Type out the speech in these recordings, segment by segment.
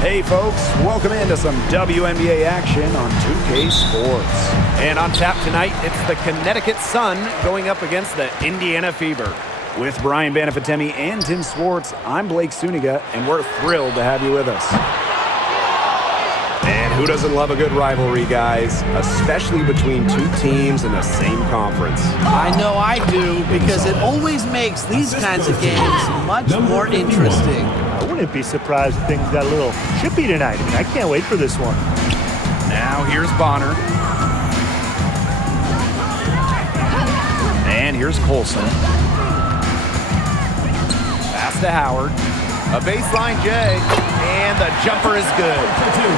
Hey folks, welcome into some WNBA action on 2K Sports. And on tap tonight, it's the Connecticut Sun going up against the Indiana Fever. With Brian Banafitemi and Tim Swartz, I'm Blake Suniga, and we're thrilled to have you with us. And who doesn't love a good rivalry, guys? Especially between two teams in the same conference. I know I do, because it always makes these kinds of games much more interesting. I wouldn't be surprised if things got a little chippy tonight. I mean, I can't wait for this one. Now here's Bonner. And here's Colson. Pass to Howard. A baseline J, and the jumper is good.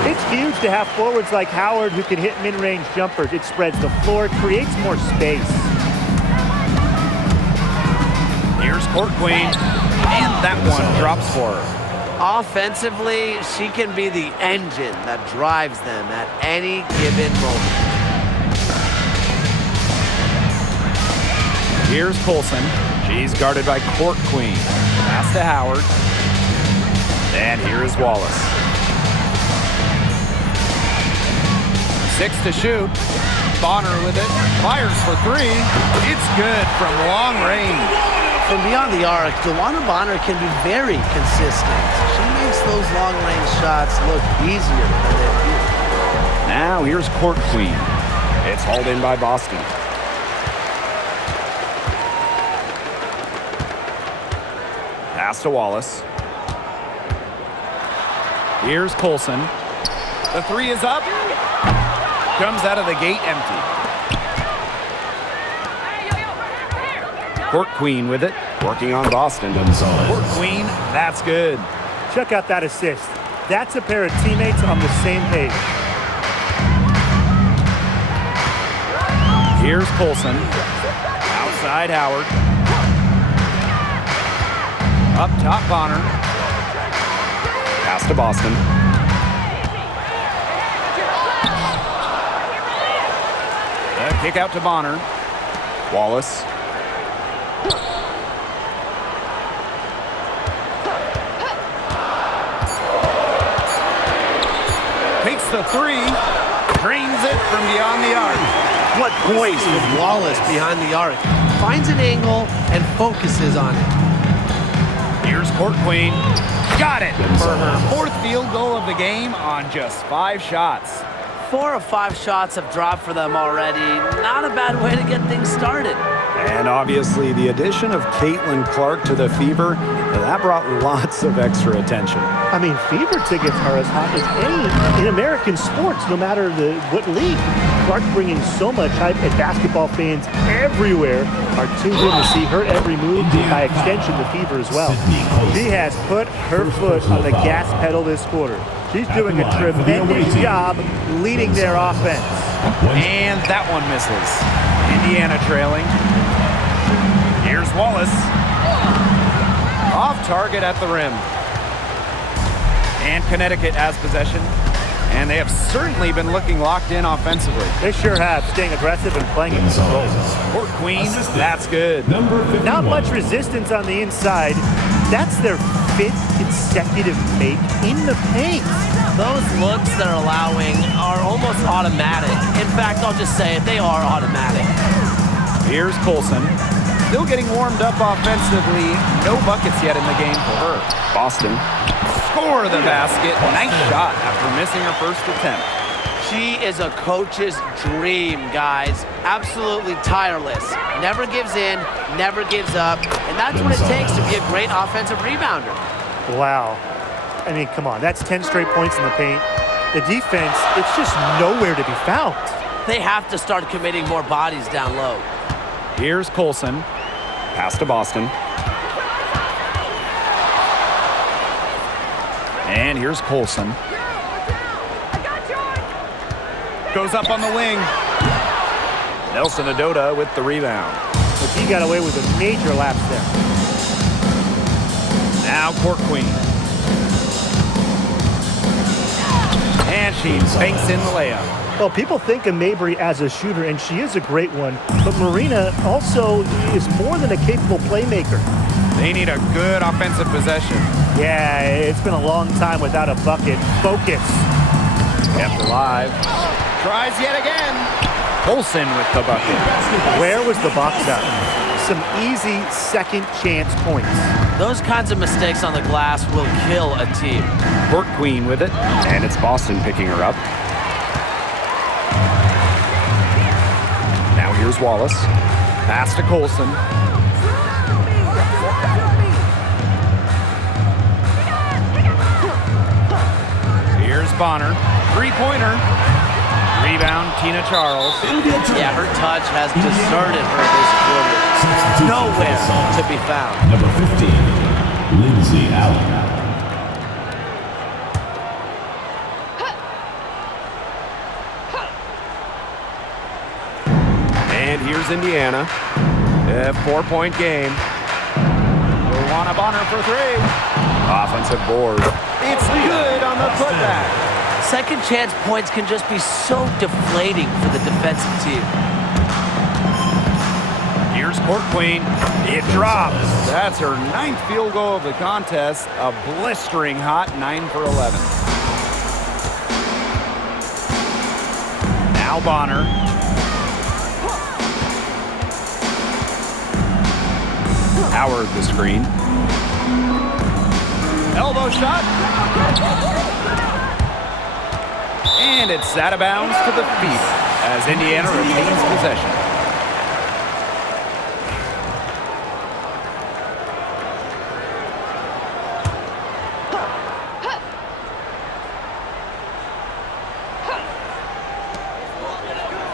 It's huge to have forwards like Howard who can hit mid-range jumpers. It spreads the floor, creates more space. Here's Court Queen, and that one drops for her. Offensively, she can be the engine that drives them at any given moment. Here's Colson. She's guarded by Court Queen. Pass to Howard. And here is Wallace. 6 to shoot. Bonner with it. Fires for 3. It's good from long range. From beyond the arc, DeWanna Bonner can be very consistent. She makes those long-range shots look easier than they appear. Now here's Court Queen. It's hauled in by Boston. Pass to Wallace. Here's Colson. The 3 is up. Comes out of the gate empty. Court Queen with it. Working on Boston. Court Queen, that's good. Check out that assist. That's a pair of teammates on the same page. Here's Colson. Outside Howard. Up top Bonner. Pass to Boston. A kick out to Bonner. Wallace. Takes the 3. Drains it from beyond the arc. What poise with Wallace behind the arc. Finds an angle and focuses on it. Here's Court Queen. Got it for her 4th field goal of the game on just 5 shots. 4 of 5 shots have dropped for them already. Not a bad way to get things started. And obviously the addition of Caitlin Clark to the Fever, that brought lots of extra attention. I mean, Fever tickets are as hot as any in American sports, no matter what league. Clark bringing so much hype, and basketball fans everywhere are tuned in to see her every move, and by extension the Fever as well. She has put her foot on the gas pedal this quarter. She's doing a tremendous job leading their offense. And that one misses. Indiana trailing. Here's Wallace. Off target at the rim. And Connecticut has possession. And they have certainly been looking locked in offensively. They sure have, staying aggressive and playing it control. Court Queen, that's good. Not much resistance on the inside. That's their 5th consecutive make in the paint. Those looks they're allowing are almost automatic. In fact, I'll just say it, they are automatic. Here's Colson. Still getting warmed up offensively. No buckets yet in the game for her. Boston. Score the basket. Nice shot after missing her first attempt. She is a coach's dream, guys. Absolutely tireless. Never gives in, never gives up. And that's what it takes to be a great offensive rebounder. Wow. I mean, come on. That's 10 straight points in the paint. The defense, it's just nowhere to be found. They have to start committing more bodies down low. Here's Colson. Pass to Boston. And here's Colson. Goes up on the wing. Nelson Adota with the rebound. But he got away with a major lapse there. Now Court Queen. And she banks in the layup. Well, people think of Mabry as a shooter, and she is a great one. But Marina also is more than a capable playmaker. They need a good offensive possession. Yeah, it's been a long time without a bucket. Focus. Kept alive. Tries yet again. Olsen with the bucket. Where was the box out? Some easy second chance points. Those kinds of mistakes on the glass will kill a team. Court Queen with it, and it's Boston picking her up. Now here's Wallace. Pass to Colson. Here's Bonner. Three-pointer. Rebound, Tina Charles. Yeah, her touch has deserted her this quarter. Nowhere to be found. Number 15, Lindsay Allen. And here's Indiana. A 4-point game. Luana Bonner for three. Offensive board. It's good on the putback. Second chance points can just be so deflating for the defensive team. Here's Court Queen. It drops. That's her 9th field goal of the contest. A blistering hot 9 for 11. Now Bonner. Howard the screen. Elbow shot. And it's out of bounds to the feet as Indiana retains possession.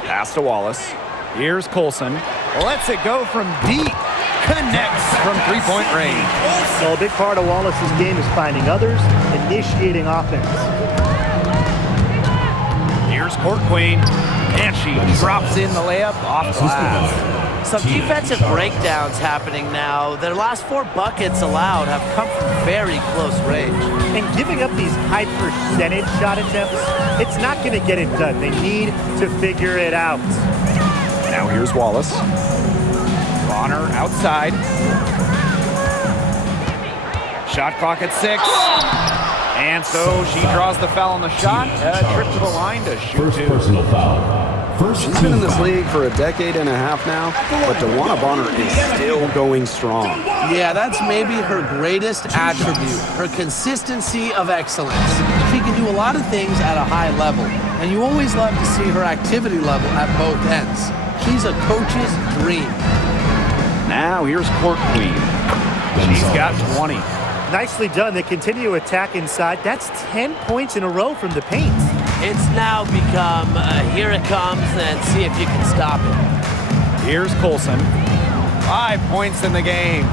Pass to Wallace. Here's Colson. Lets it go from deep. Connects from three-point range. So a big part of Wallace's game is finding others, initiating offense. Here's Court Queen, and she drops in the layup off glass. Some defensive breakdowns happening now. Their last 4 buckets allowed have come from very close range. And giving up these high percentage shot attempts, it's not going to get it done. They need to figure it out. Now here's Wallace. Bonner outside. Shot clock at 6. And so she draws the foul on the shot. A trip to the line to shoot First 2. personal foul. She's been in this league for a decade and a half now, but Luana Bonner is still going strong. Yeah, that's maybe her greatest attribute, her consistency of excellence. She can do a lot of things at a high level, and you always love to see her activity level at both ends. She's a coach's dream. Now here's Court Queen. She's got 20. Nicely done. They continue to attack inside. That's 10 points in a row from the paint. It's now become, here it comes, and see if you can stop it. Here's Colson. 5 points in the game.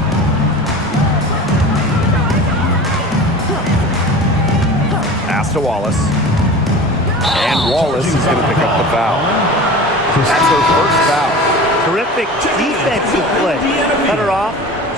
Pass to Wallace. And Wallace is going to pick up the foul. That's her first foul. Terrific defensive play. Cut her off.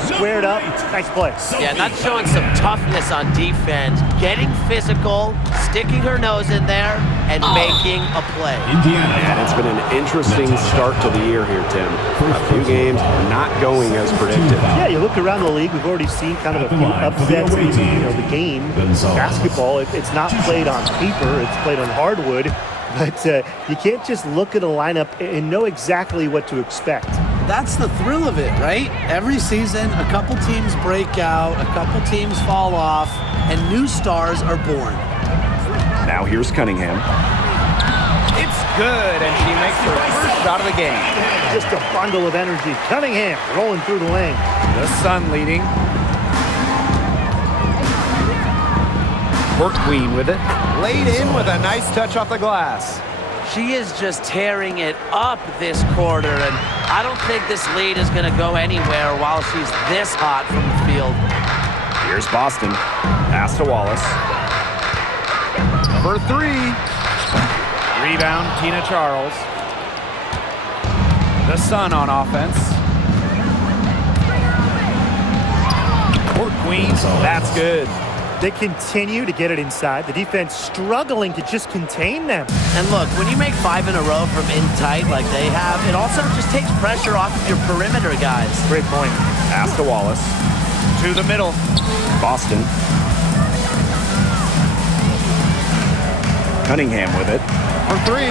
Squared up. Nice play. Yeah, not showing some toughness on defense. Getting physical, sticking her nose in there, and making a play. And it's been an interesting start to the year here, Tim. A few games not going as predicted. Yeah, you look around the league, we've already seen kind of a few upsets in the game. Basketball, it's not played on paper, it's played on hardwood. But you can't just look at a lineup and know exactly what to expect. That's the thrill of it, right? Every season, a couple teams break out, a couple teams fall off, and new stars are born. Now here's Cunningham. It's good, and she makes her first shot of the game. Just a bundle of energy. Cunningham rolling through the lane. The Sun leading. Court Queen with it. Laid in with a nice touch off the glass. She is just tearing it up this quarter, and I don't think this lead is going to go anywhere while she's this hot from the field. Here's Boston. Pass to Wallace. For 3. Rebound, Tina Charles. The Sun on offense. Court Queen, that's good. They continue to get it inside. The defense struggling to just contain them. And look, when you make 5 in a row from in tight like they have, it also just takes pressure off of your perimeter guys. Great point. Pass to Wallace. To the middle. Boston. Cunningham with it. For three.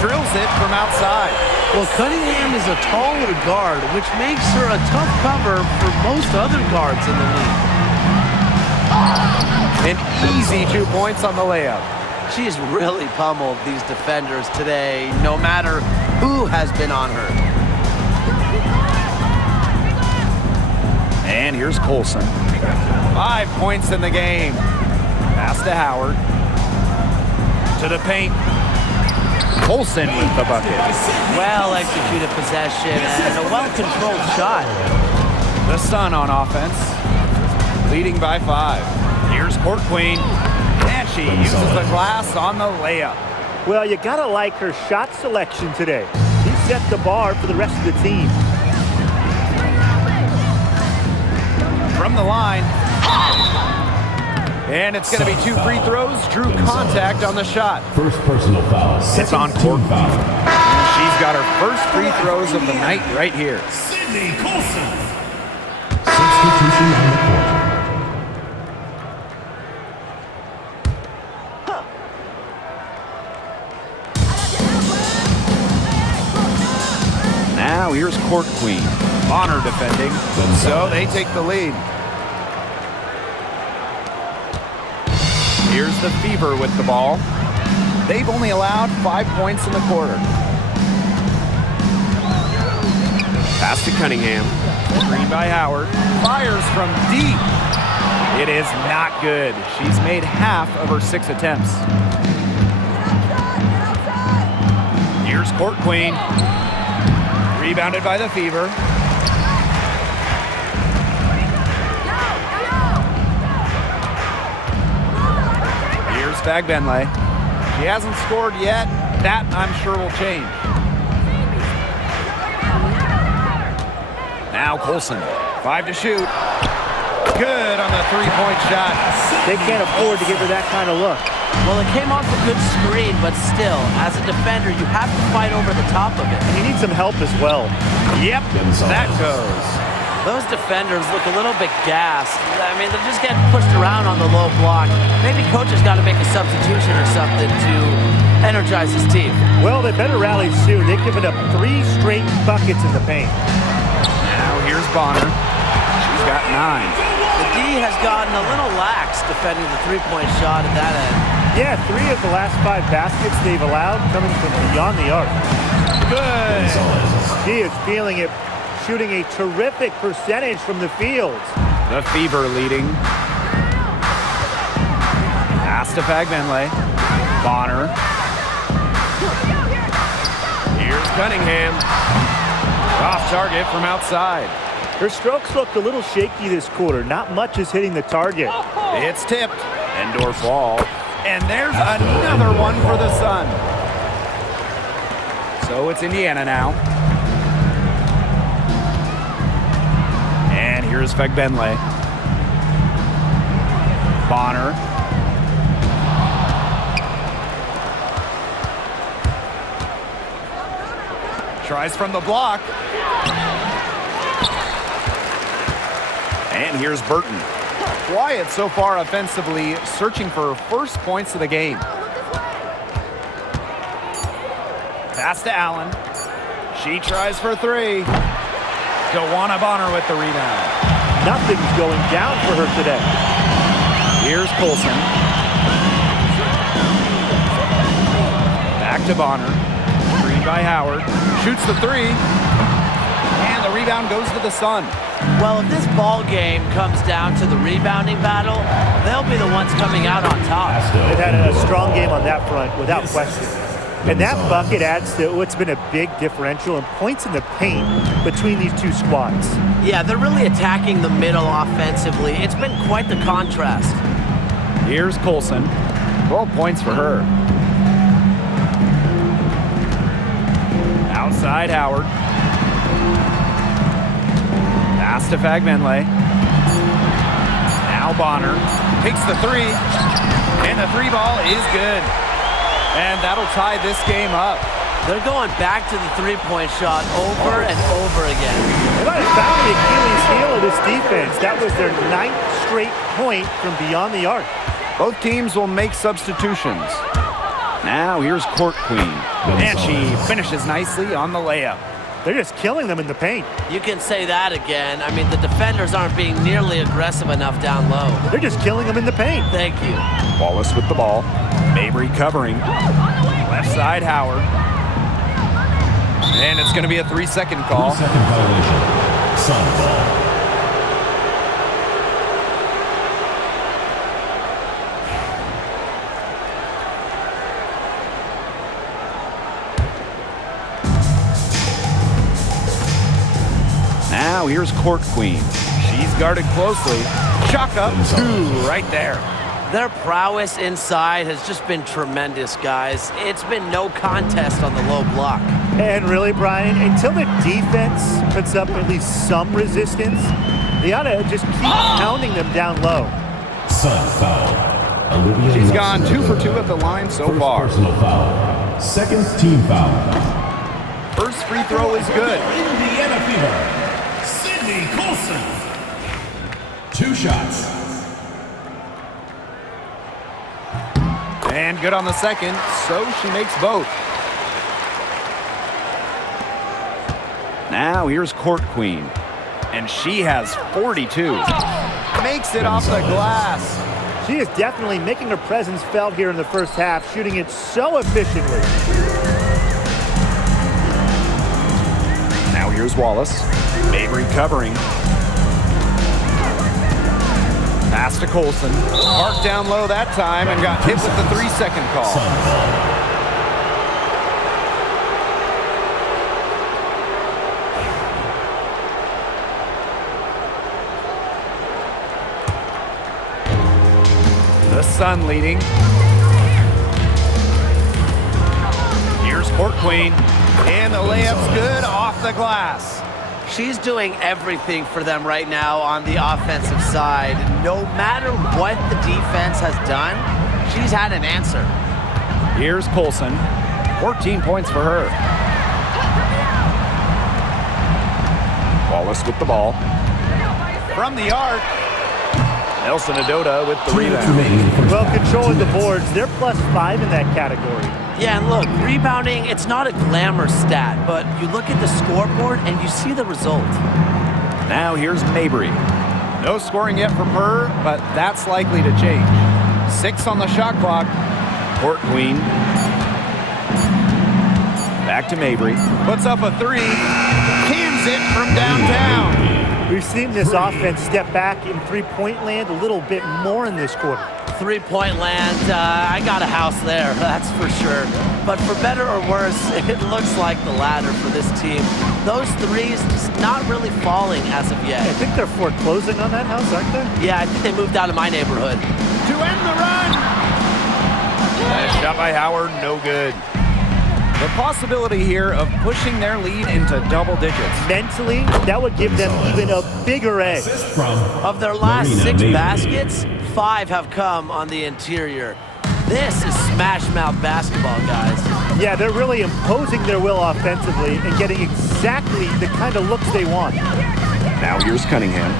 Drills it from outside. Well, Cunningham is a taller guard, which makes her a tough cover for most other guards in the league. An easy 2 points on the layup. She's really pummeled these defenders today, no matter who has been on her. And here's Colson. 5 points in the game. Pass to Howard. To the paint. Colson with the bucket. Well-executed possession and a well-controlled shot. The Sun on offense. Leading by 5. Here's Court Queen. And she uses the glass on the layup. Well, you gotta like her shot selection today. She set the bar for the rest of the team. From the line. And it's going to be 2 free throws. Drew contact on the shot. First personal foul. It's on court. Foul. And she's got her first free throws of the night right here. Sydney Colson. Substitution on the court. Now here's Court Queen. Bonner defending. So they take the lead. Here's the Fever with the ball. They've only allowed 5 points in the quarter. Pass to Cunningham. Screen by Howard. Fires from deep. It is not good. She's made half of her 6 attempts. Here's Court Queen. Rebounded by the Fever. Here's Fagbenle. She hasn't scored yet. That, I'm sure, will change. Now Colson. 5 to shoot. Good on the 3-point shot. They can't afford to give her that kind of look. Well, it came off a good screen, but still, as a defender, you have to fight over the top of it. And you need some help as well. Yep, that goes. Those defenders look a little bit gassed. I mean, they're just getting pushed around on the low block. Maybe coach has got to make a substitution or something to energize his team. Well, they better rally soon. They've given up 3 straight buckets in the paint. Now here's Bonner. She's got 9. The D has gotten a little lax defending the 3-point shot at that end. Yeah, 3 of the last 5 baskets they've allowed coming from beyond the arc. Good. She is feeling it, shooting a terrific percentage from the field. The Fever leading. Pass to Fagbenle. Bonner. Here's Cunningham. Off target from outside. Her strokes looked a little shaky this quarter. Not much is hitting the target. It's tipped. Indoor fall. And there's another one for the Sun. So it's Indiana now. And here's Fagbenle. Bonner. Tries from the block. And here's Burton. Quiet so far offensively, searching for her first points of the game. Pass to Allen. She tries for 3. Joanna Bonner with the rebound. Nothing's going down for her today. Here's Colson. Back to Bonner. Screen by Howard. Shoots the 3. And the rebound goes to the Sun. Well, if this ball game comes down to the rebounding battle, they'll be the ones coming out on top. They've had a strong game on that front, without question. And that bucket adds to what's been a big differential in points in the paint between these 2 squads. Yeah, they're really attacking the middle offensively. It's been quite the contrast. Here's Colson. 12 points for her. Outside Howard. Pass to Fagbenle. Now Bonner takes the 3. And the 3 ball is good. And that'll tie this game up. They're going back to the three-point shot over and over again. They might have found the Achilles heel of this defense. That was their 9th straight point from beyond the arc. Both teams will make substitutions. Now here's Court Queen. And she finishes nicely on the layup. They're just killing them in the paint. You can say that again. I mean, the defenders aren't being nearly aggressive enough down low. They're just killing them in the paint. Thank you. Wallace with the ball. Mabry covering. Left side, Howard. And it's going to be a 3-second call. 3-second violation. Sun ball. Now here's Court Queen. She's guarded closely. Shaka, 2 right there. Their prowess inside has just been tremendous, guys. It's been no contest on the low block. And really, Brian, until the defense puts up at least some resistance, they ought to just keep pounding them down low. Sun foul. Olivia She's Nelson gone 2 for 2 at the line so First far. personal foul. Second team foul. First free throw is good. Indiana Fever. Sydney Colson. 2 shots. And good on the second, so she makes both. Now here's Court Queen. And she has 42. Makes it off the glass. She is definitely making her presence felt here in the first half, shooting it so efficiently. Now here's Wallace. Mabry covering. Pass to Colson. Marked down low that time and got hit with the 3-second call. Sun ball. The Sun leading. Here's Court Queen. And the layup's good off the glass. She's doing everything for them right now on the offensive side. No matter what the defense has done, she's had an answer. Here's Colson. 14 points for her. Wallace with the ball. From the arc. Nelson Adota with the rebound. Well, controlling the boards. They're +5 in that category. Yeah, and look, rebounding, it's not a glamour stat, but you look at the scoreboard and you see the result. Now here's Mabry. No scoring yet from her, but that's likely to change. 6 on the shot clock. Court Queen. Back to Mabry. Puts up a 3. Cans it from downtown. We've seen this offense step back in three-point land a little bit more in this quarter. Three-point land, I got a house there, that's for sure. But for better or worse, it looks like the latter for this team. Those threes just not really falling as of yet. I think they're foreclosing on that house, aren't they? Yeah, I think they moved out of my neighborhood. To end the run. Nice shot by Howard, no good. The possibility here of pushing their lead into double digits. Mentally, that would give them even a bigger edge. Of their last 6 baskets, 5 have come on the interior. This is smash mouth basketball, guys. Yeah, they're really imposing their will offensively and getting exactly the kind of looks they want. Now here's Cunningham.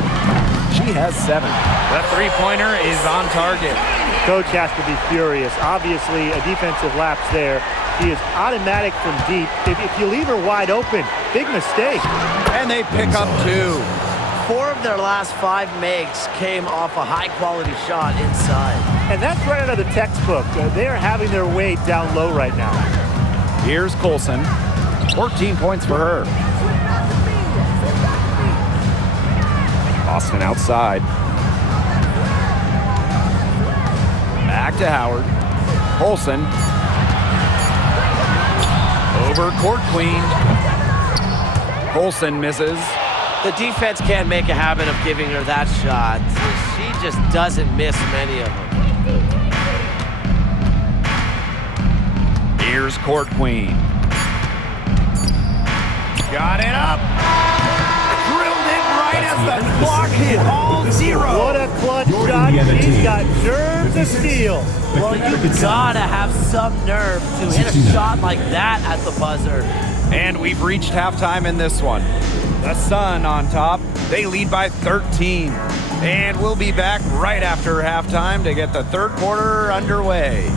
She has 7. The three-pointer is on target. Coach has to be furious. Obviously, a defensive lapse there. She is automatic from deep. If you leave her wide open, big mistake. And they pick up 2. 4 of their last 5 makes came off a high-quality shot inside. And that's right out of the textbook. They are having their way down low right now. Here's Colson. 14 points for her. Austin outside. Back to Howard. Colson. Over Court Queen. Colson misses. The defense can't make a habit of giving her that shot. She just doesn't miss many of them. Here's Court Queen. Got it up. Drilled it right as the clock hit all 0. What a clutch shot She's got nerves of steel. Well, you gotta have some nerve to hit a shot like that at the buzzer. And we've reached halftime in this one. The Sun on top. They lead by 13. And we'll be back right after halftime to get the third quarter underway.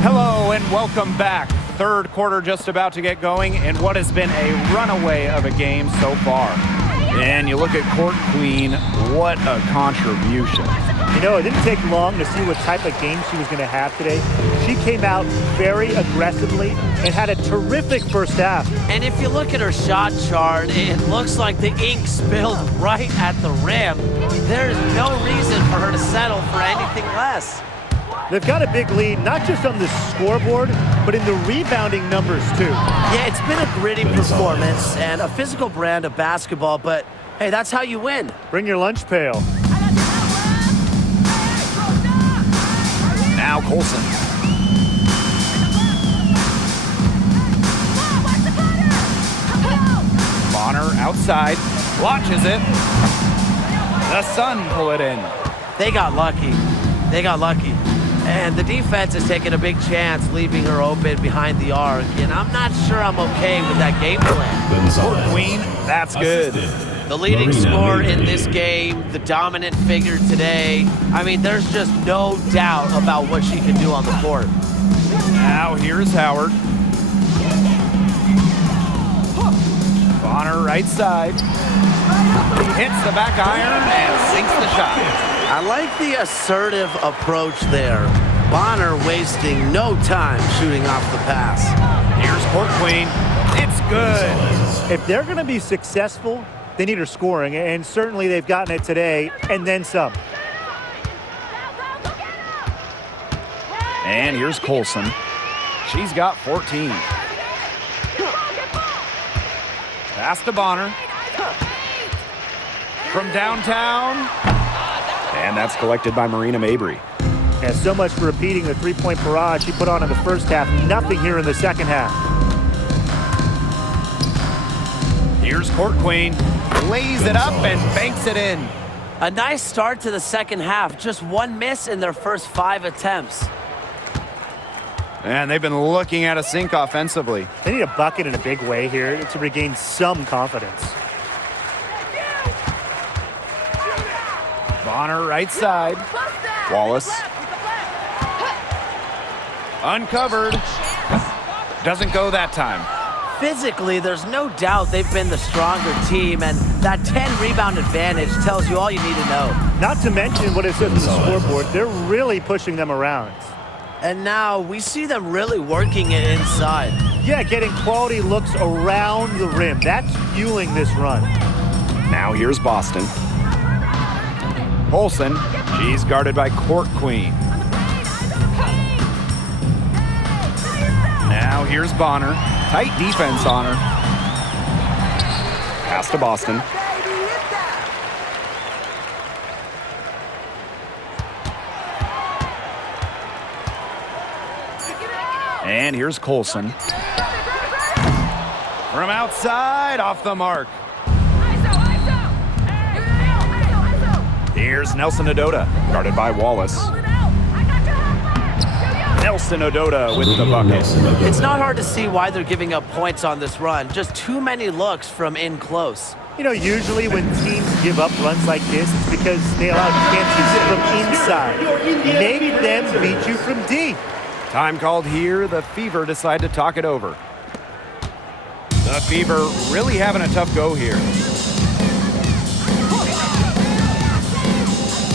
Hello and welcome back. Third quarter just about to get going and what has been a runaway of a game so far. And you look at Court Queen, what a contribution. You know, it didn't take long to see what type of game she was going to have today. She came out very aggressively and had a terrific first half. And if you look at her shot chart, it looks like the ink spilled right at the rim. There's no reason for her to settle for anything less. They've got a big lead, not just on the scoreboard, but in the rebounding numbers, too. Yeah, it's been a gritty performance and a physical brand of basketball, but hey, that's how you win. Bring your lunch pail. Now Colson. Bonner outside, launches it. The Sun pull it in. They got lucky. They got lucky. And the defense has taken a big chance leaving her open behind the arc, and I'm not sure I'm okay with that game plan. Court Queen, that's good. The leading scorer in this game, the dominant figure today. I mean, there's just no doubt about what she can do on the court. Now here's Howard. Bonner right side. Hits the back iron and sinks the shot. I like the assertive approach there. Bonner wasting no time shooting off the pass. Here's Court Queen. It's good. If they're going to be successful, they need her scoring, and certainly they've gotten it today, and then some. And here's Colson. She's got 14. Pass to Bonner. From downtown. And that's collected by Marina Mabry. Yeah, so much for repeating the three-point barrage she put on in the first half. Nothing here in the second half. Here's Court Queen. Lays it up and banks it in. A nice start to the second half. Just one miss in their first 5 attempts. And they've been looking at a sink offensively. They need a bucket in a big way here to regain some confidence. Bonner right side. Wallace. Uncovered. Doesn't go that time. Physically, there's no doubt they've been the stronger team, and that 10-rebound advantage tells you all you need to know. Not to mention what it says on the scoreboard, they're really pushing them around. And now we see them really working it inside. Yeah, getting quality looks around the rim. That's fueling this run. Now here's Boston. Colson, she's guarded by Court Queen. Now here's Bonner. Tight defense on her. Pass to Boston. And here's Colson. From outside, off the mark. Here's Nelson Odota, guarded by Wallace. Nelson Odota with the bucket. It's not hard to see why they're giving up points on this run. Just too many looks from in close. You know, usually when teams give up runs like this, it's because they allow chances from inside. Make them beat you from deep. Time called here. The Fever decide to talk it over. The Fever really having a tough go here.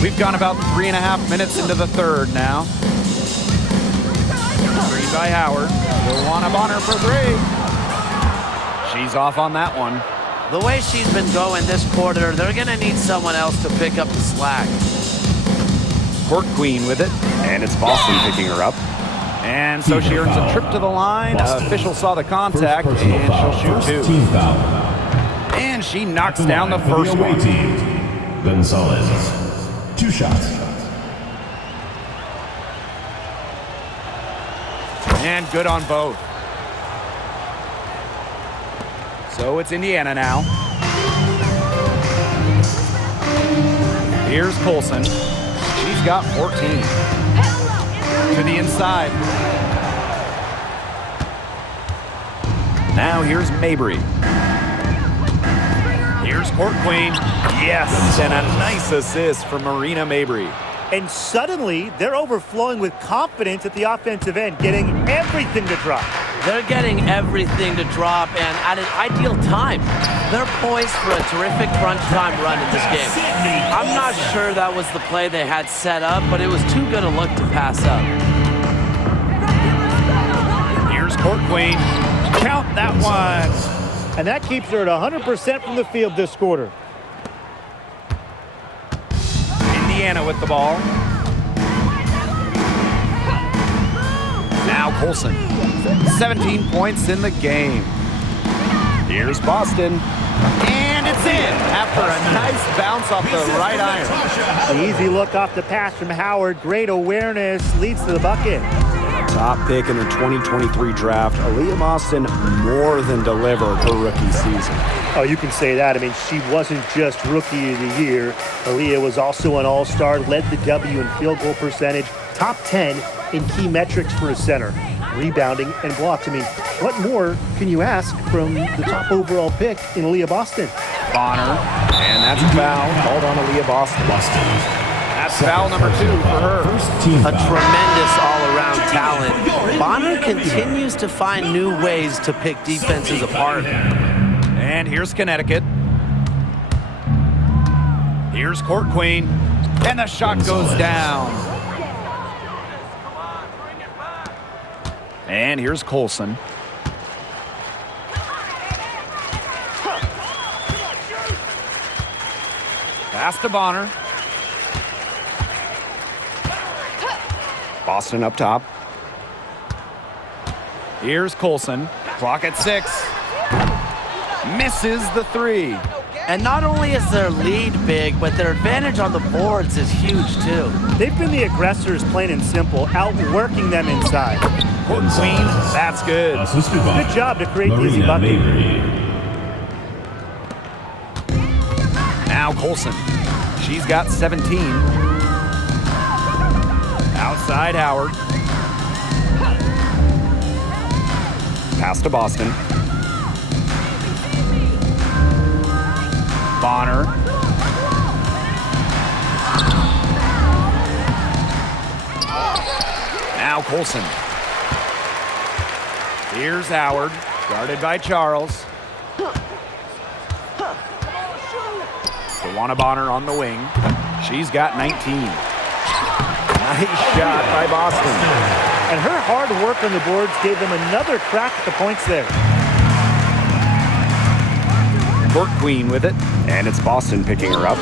We've gone about 3.5 minutes into the third now. Screen by Howard. Luana Bonner for three. She's off on that one. The way she's been going this quarter, they're going to need someone else to pick up the slack. Court Queen with it, And it's Boston picking her up. and so she earns a trip to the line. Official saw the contact, and she'll shoot 2. Team foul. And she knocks down the first away one. team. Gonzalez. 2 shots. And good on both. So it's Indiana now. Here's Colson. She's got 14. To the inside. Now here's Mabry. Here's Court Queen. Yes, and a nice assist from Marina Mabry. And suddenly, they're overflowing with confidence at the offensive end, getting everything to drop. They're getting everything to drop, and at an ideal time. They're poised for a terrific crunch time run in this game. I'm not sure that was the play they had set up, but it was too good a look to pass up. Here's Court Queen. Count that one. And that keeps her at 100% from the field this quarter. Indiana with the ball. Now Colson. 17 points in the game. Here's Boston. And it's in after a nice bounce off the right iron. The easy look off the pass from Howard. Great awareness. Leads to the bucket. Top pick in the 2023 draft, Aaliyah Boston more than delivered her rookie season. Oh, you can say that. I mean, she wasn't just Rookie of the Year. Aaliyah was also an All-Star, led the W in field goal percentage, top 10 in key metrics for a center, rebounding and blocks. I mean, what more can you ask from the top overall pick in Aaliyah Boston? Bonner. And that's a foul called on Aaliyah Boston. That's foul number 2 for her. A tremendous all-around talent. Bonner continues to find new ways to pick defenses apart. And here's Connecticut. Here's Court Queen. And the shot goes down. And here's Colson. Pass to Bonner. Boston up top. Here's Colson. Clock at 6. Misses the 3. And not only is their lead big, but their advantage on the boards is huge too. They've been the aggressors, plain and simple, outworking them inside. Court Queen, that's good. Good job to create the easy bucket. Now Colson. She's got 17. Outside Howard. Pass to Boston. Bonner. Now Colson. Here's Howard, guarded by Charles. Tawana Bonner on the wing. She's got 19. Nice shot by Boston. And her hard work on the boards gave them another crack at the points there. Court Queen with it. And it's Boston picking her up.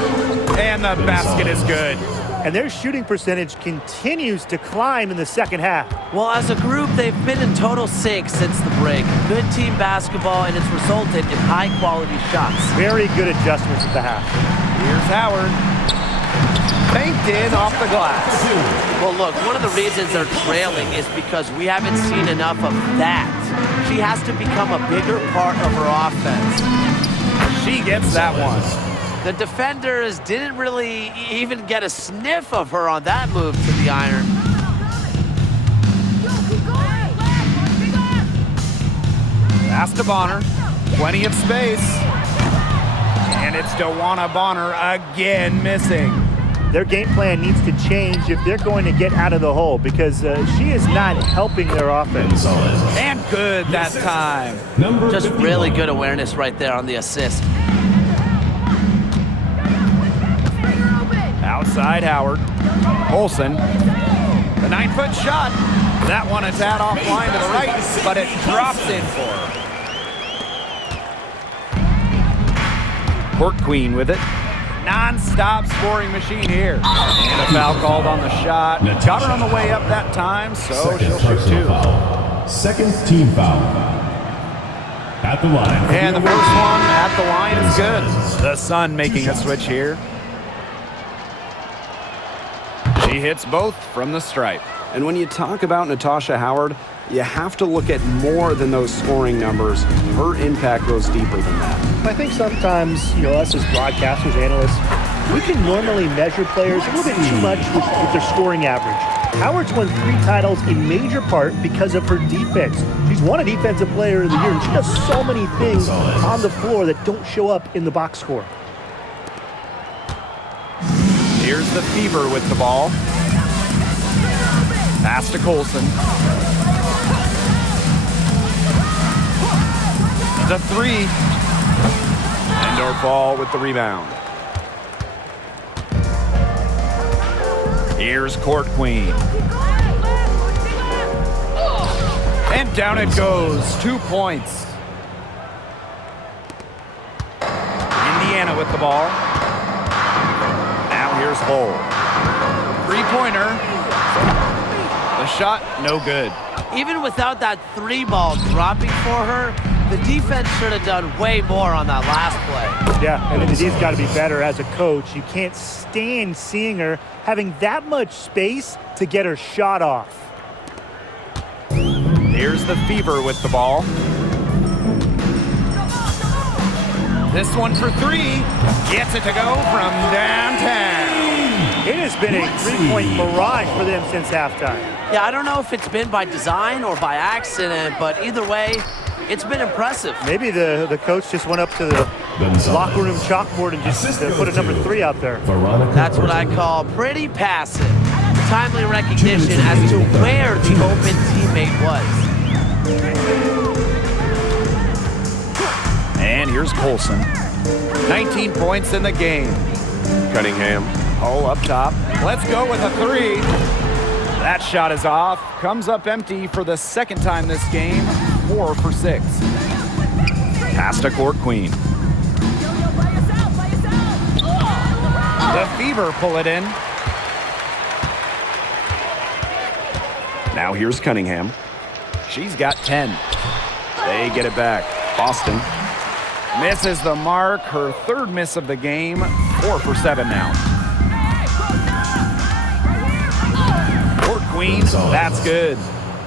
And the basket is good. And their shooting percentage continues to climb in the second half. Well, as a group, they've been in total sync since the break. Good team basketball, and it's resulted in high-quality shots. Very good adjustments at the half. Here's Howard. Banked in off the glass. Well, look, one of the reasons they're trailing is because we haven't seen enough of that. She has to become a bigger part of her offense. She gets that one. The defenders didn't really even get a sniff of her on that move to the iron. Pass to Bonner. Plenty of space. And it's Tawana Bonner again missing. Their game plan needs to change if they're going to get out of the hole because she is not helping their offense. And good that time. Just really good awareness right there on the assist. Outside Howard. Colson. The 9-foot shot. That one a tad offline to the right, but it drops in for her. Court Queen with it. Non-stop scoring machine here. And a foul called on the shot. Got her on the way up that time, so she'll shoot 2. Foul. Second team foul. At the line. And the first one at the line is good. The Sun making a switch here. She hits both from the stripe. And when you talk about Natasha Howard, you have to look at more than those scoring numbers. Her impact goes deeper than that. I think sometimes, us as broadcasters, analysts, we can normally measure players a little bit too much with their scoring average. Howard's won 3 titles in major part because of her defense. She's won a Defensive Player of the Year, and she does so many things on the floor that don't show up in the box score. Here's the Fever with the ball. Pass to Colson. The 3. And Norfall with the rebound. Here's Court Queen. And down it goes. 2 points. Indiana with the ball. Now here's Hull. 3-pointer. The shot, no good. Even without that 3-ball dropping for her, the defense should have done way more on that last play. Yeah, and Nadie's got to be better as a coach. You can't stand seeing her having that much space to get her shot off. Here's the Fever with the ball. This one for 3. Gets it to go from downtown. It has been a 3-point barrage for them since halftime. Yeah, I don't know if it's been by design or by accident, but either way, it's been impressive. Maybe the coach just went up to the locker room chalkboard and just put a number 3 out there. That's what I call pretty passive. Timely recognition as to where the open teammate was. And here's Colson. 19 points in the game. Cunningham. Hull up top. Let's go with a 3. That shot is off. Comes up empty for the second time this game. 4 for 6. Pass to Court Queen. The Fever pull it in. Now here's Cunningham. She's got 10. They get it back. Boston misses the mark. Her 3rd miss of the game. 4 for 7 now. Court Queen, that's good.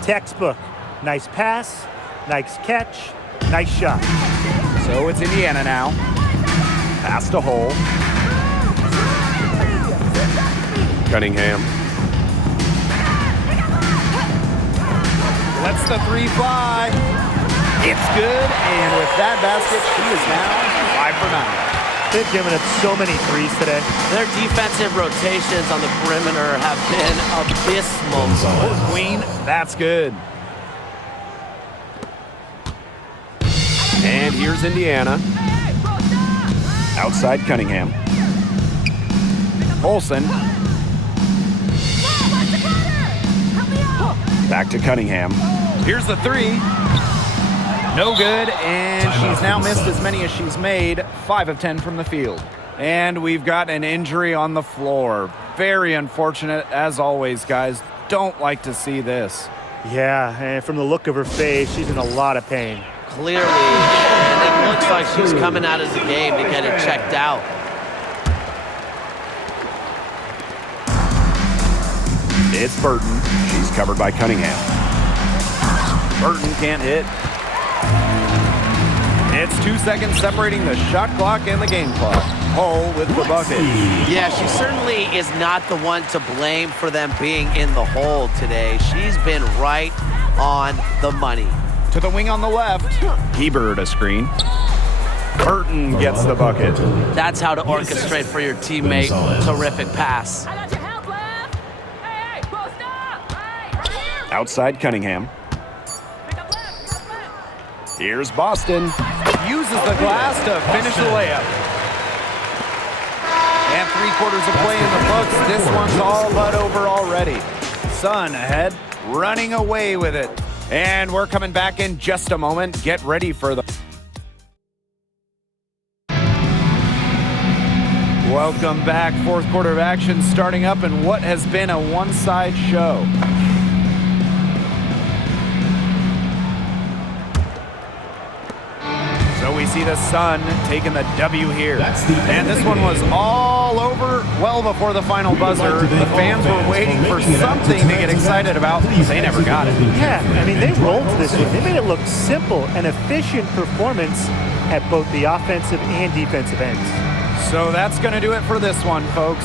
Textbook. Nice pass, nice catch, nice shot. So it's Indiana now. Pass to Hull. Cunningham. Lets the 3 fly. It's good, and with that basket, she is now 5 for 9. They've given up so many threes today. Their defensive rotations on the perimeter have been abysmal. Court Queen, that's good. And here's Indiana. Outside Cunningham. Olsen. Back to Cunningham. Here's the 3. No good, and she's now missed as many as she's made. 5 of 10 from the field. And we've got an injury on the floor. Very unfortunate, as always, guys. Don't like to see this. Yeah, and from the look of her face, she's in a lot of pain. Clearly, and it looks like she's coming out of the game to get it checked out. It's Burton. She's covered by Cunningham. Burton can't hit. It's 2 seconds separating the shot clock and the game clock. Hull with the bucket. Yeah, she certainly is not the one to blame for them being in the hole today. She's been right on the money. To the wing on the left. Hebert a screen. Burton gets the bucket. That's how to orchestrate for your teammate. Terrific pass. Outside Cunningham. Here's Boston. Uses the glass to finish the layup. And 3/4 of play in the books. This one's all but over already. Sun ahead, running away with it. And we're coming back in just a moment. Get ready for the... Welcome back. Fourth quarter of action starting up in what has been a one-side show. So we see the Sun taking the W here. And this one was all over well before the final buzzer. The fans were waiting for something to get excited about. They never got it. Yeah, I mean, they rolled this one. They made it look simple and efficient performance at both the offensive and defensive ends. So that's going to do it for this one, folks.